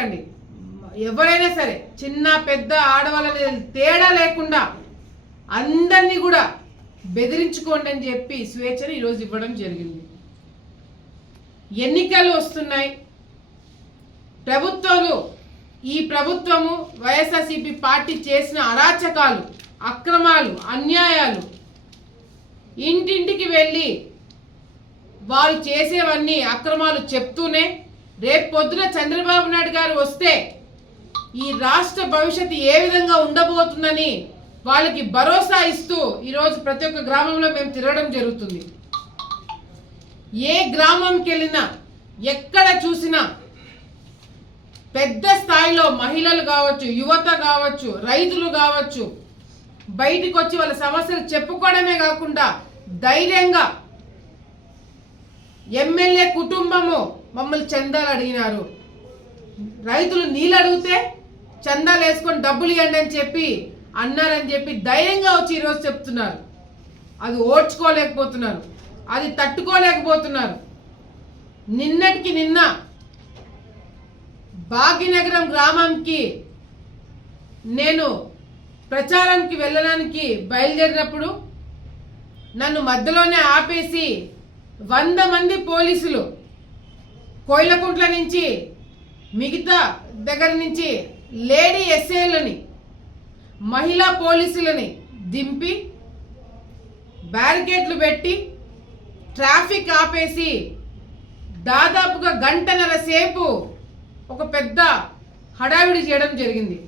మర్చిపోకండి, ఎవరైనా సరే చిన్న పెద్ద ఆడవాళ్ళని తేడా లేకుండా అందరినీ కూడా బెదిరించుకోండి అని చెప్పి స్వేచ్ఛను ఈరోజు ఇవ్వడం జరిగింది. ఎన్నికలు వస్తున్నాయి, ఈ ప్రభుత్వము వైఎస్ఆర్సీపీ పార్టీ చేసిన అరాచకాలు, అక్రమాలు, అన్యాయాలు ఇంటింటికి వెళ్ళి వాళ్ళు చేసేవన్నీ అక్రమాలు చెప్తూనే రేపు పొద్దున చంద్రబాబు నాయుడు గారు వస్తే ఈ రాష్ట్ర భవిష్యత్తు ఏ విధంగా ఉండబోతుందని వాళ్ళకి భరోసా ఇస్తూ ఈరోజు ప్రతి ఒక్క గ్రామంలో మేము తిరగడం జరుగుతుంది. ఏ గ్రామంకి వెళ్ళినా ఎక్కడ చూసినా పెద్ద స్థాయిలో మహిళలు కావచ్చు, యువత కావచ్చు, రైతులు కావచ్చు బయటికి వచ్చి వాళ్ళ సమస్యలు చెప్పుకోవడమే కాకుండా ధైర్యంగా ఎమ్మెల్యే కుటుంబము మమ్మల్ని చందాలు అడిగినారు, రైతులు నీళ్ళు అడిగితే చందాలు వేసుకొని డబ్బులు ఇవ్వండి అని చెప్పి అన్నారని చెప్పి ధైర్యంగా వచ్చి ఈరోజు చెప్తున్నారు. అది ఓడ్చుకోలేకపోతున్నారు, అది తట్టుకోలేకపోతున్నారు. నిన్నటికి నిన్న భాగ్యనగరం గ్రామంకి నేను ప్రచారానికి వెళ్ళడానికి బయలుదేరినప్పుడు నన్ను మధ్యలోనే ఆపేసి 100 మంది పోలీసులు కోయిలకుంట్ల నుంచి మిగతా దగ్గర నుంచి లేడీ ఎస్ఐలని మహిళా పోలీసులని దింపి బ్యారికేడ్లు పెట్టి ట్రాఫిక్ ఆపేసి దాదాపుగా గంటన్నర సేపు ఒక పెద్ద హడావిడి చేయడం జరిగింది.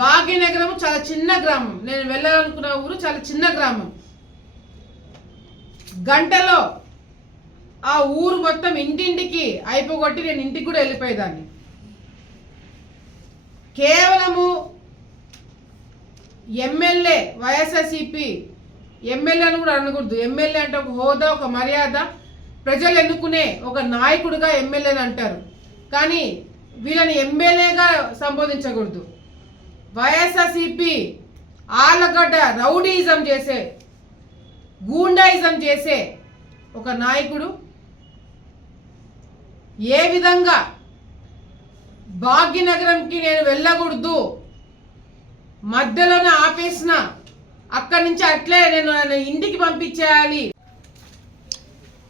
భాగ్యనగరం చాలా చిన్న గ్రామం, నేను వెళ్ళాలనుకున్న ఊరు చాలా చిన్న గ్రామం. గంటలో ఆ ఊరు మొత్తం ఇంటింటికి అయిపోగొట్టి నేను ఇంటికి కూడా వెళ్ళిపోయేదాన్ని. కేవలము ఎమ్మెల్యే వైఎస్ఆర్సీపీ ఎమ్మెల్యే అని కూడా అనకూడదు. ఎమ్మెల్యే అంటే ఒక హోదా, ఒక మర్యాద, ప్రజలు ఎన్నుకునే ఒక నాయకుడిగా ఎమ్మెల్యేని అంటారు. కానీ వీళ్ళని ఎమ్మెల్యేగా సంబోధించకూడదు. వైఎస్ఆర్సీపీ ఆలగడ్డ రౌడీయిజం చేసే, గూండాయిజం చేసే ఒక నాయకుడు ఏ విధంగా భాగ్యనగరంకి నేను వెళ్ళకూడదు, మధ్యలోనే ఆపేసిన, అక్కడి నుంచి అట్లే నేను ఇంటికి పంపించేయాలి.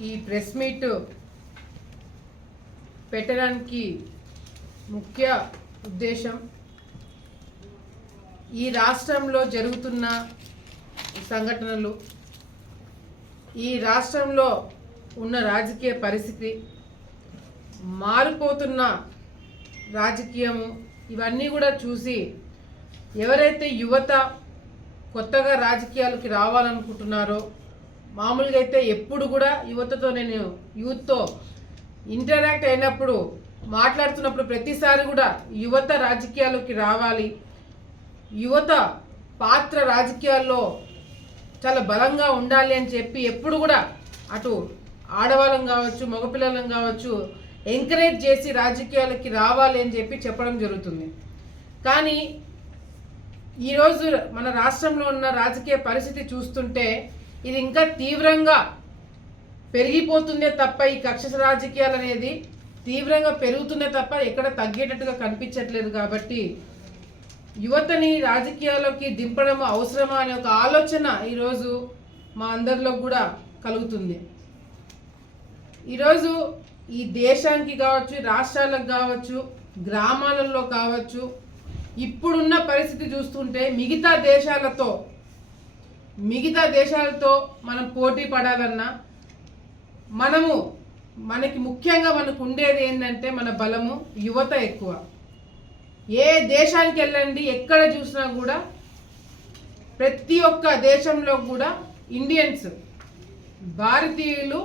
ఈ ప్రెస్ మీట్ పెట్టడానికి ముఖ్య ఉద్దేశం ఈ రాష్ట్రంలో జరుగుతున్న సంఘటనలు, ఈ రాష్ట్రంలో ఉన్న రాజకీయ పరిస్థితి, మారిపోతున్న రాజకీయము, ఇవన్నీ కూడా చూసి ఎవరైతే యువత కొత్తగా రాజకీయాలకి రావాలనుకుంటున్నారో, మామూలుగా అయితే ఎప్పుడు కూడా యువతతో నేను యూత్తో ఇంటరాక్ట్ అయినప్పుడు మాట్లాడుతున్నప్పుడు ప్రతిసారి కూడా యువత రాజకీయాల్లోకి రావాలి, యువత పాత్ర రాజకీయాల్లో చాలా బలంగా ఉండాలి అని చెప్పి ఎప్పుడు కూడా అటు ఆడవాళ్ళం కావచ్చు, మగపిల్లలం కావచ్చు ఎంకరేజ్ చేసి రాజకీయాలకి రావాలి అని చెప్పి చెప్పడం జరుగుతుంది. కానీ ఈరోజు మన రాష్ట్రంలో ఉన్న రాజకీయ పరిస్థితి చూస్తుంటే ఇది ఇంకా తీవ్రంగా పెరిగిపోతుందే తప్ప, ఈ కక్ష రాజకీయాలు అనేది తీవ్రంగా పెరుగుతుందే తప్ప ఎక్కడ తగ్గేటట్టుగా కనిపించట్లేదు. కాబట్టి యువతని రాజకీయాల్లోకి దింపడం అవసరమా అనే ఒక ఆలోచన ఈరోజు మా అందరిలో కూడా కలుగుతుంది. ఈరోజు ఈ దేశానికి కావచ్చు, రాష్ట్రాలకు కావచ్చు, గ్రామాలలో కావచ్చు, ఇప్పుడున్న పరిస్థితి చూస్తుంటే మిగతా దేశాలతో మనం పోటీ పడాలన్నా మనకి ముఖ్యంగా మనకు ఉండేది ఏంటంటే మన బలము, యువత ఎక్కువ. ఏ దేశానికి వెళ్ళండి, ఎక్కడ చూసినా కూడా ప్రతి ఒక్క దేశంలో కూడా ఇండియన్స్, భారతీయులు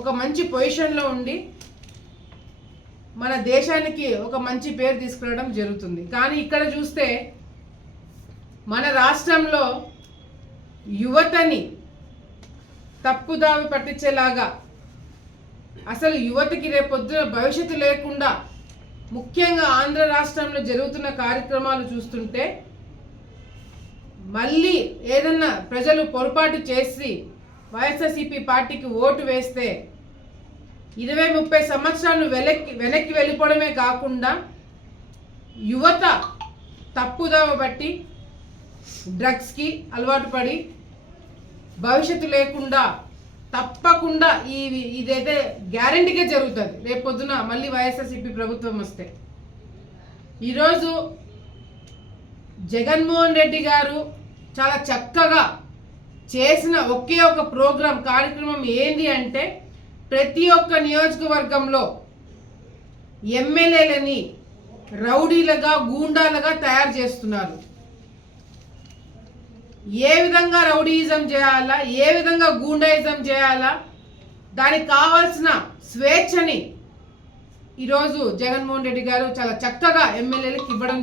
ఒక మంచి పొజిషన్లో ఉండి మన దేశానికి ఒక మంచి పేరు తీసుకురావడం జరుగుతుంది. కానీ ఇక్కడ చూస్తే మన రాష్ట్రంలో యువతని తప్పుదావి పట్టించేలాగా, అసలు యువతకి రేపొద్దున భవిష్యత్తు లేకుండా ముఖ్యంగా ఆంధ్ర రాష్ట్రంలో జరుగుతున్న కార్యక్రమాలు చూస్తుంటే మళ్ళీ ఏదన్నా ప్రజలు పొరపాటు చేసి వైఎస్ఆర్సీపీ పార్టీకి ఓటు వేస్తే 20-30 సంవత్సరాలు వెనక్కి వెళ్ళిపోవడమే కాకుండా యువత తప్పుదోవ బట్టి డ్రగ్స్కి అలవాటు పడి భవిష్యత్తు లేకుండా తప్పకుండా ఇదైతే గ్యారంటీగా జరుగుతుంది. రేపు పొద్దున మళ్ళీ వైఎస్ఆర్సీపీ ప్రభుత్వం వస్తే. ఈరోజు జగన్మోహన్ రెడ్డి గారు చాలా చక్కగా చేసిన ఒకే ఒక కార్యక్రమం ఏంటి అంటే, ప్రతి ఒక్క నియోజకవర్గంలో ఎమ్మెల్యేలని రౌడీలుగా గూండాలుగా తయారు చేస్తున్నారు. ఏ విధంగా రౌడీయిజం చేయాలా, ఏ విధంగా గూండాయిజం చేయాలా, దానికి కావాల్సిన స్వేచ్ఛని ఈరోజు జగన్మోహన్ రెడ్డి గారు చాలా చక్కగా ఎమ్మెల్యేలకు ఇవ్వడం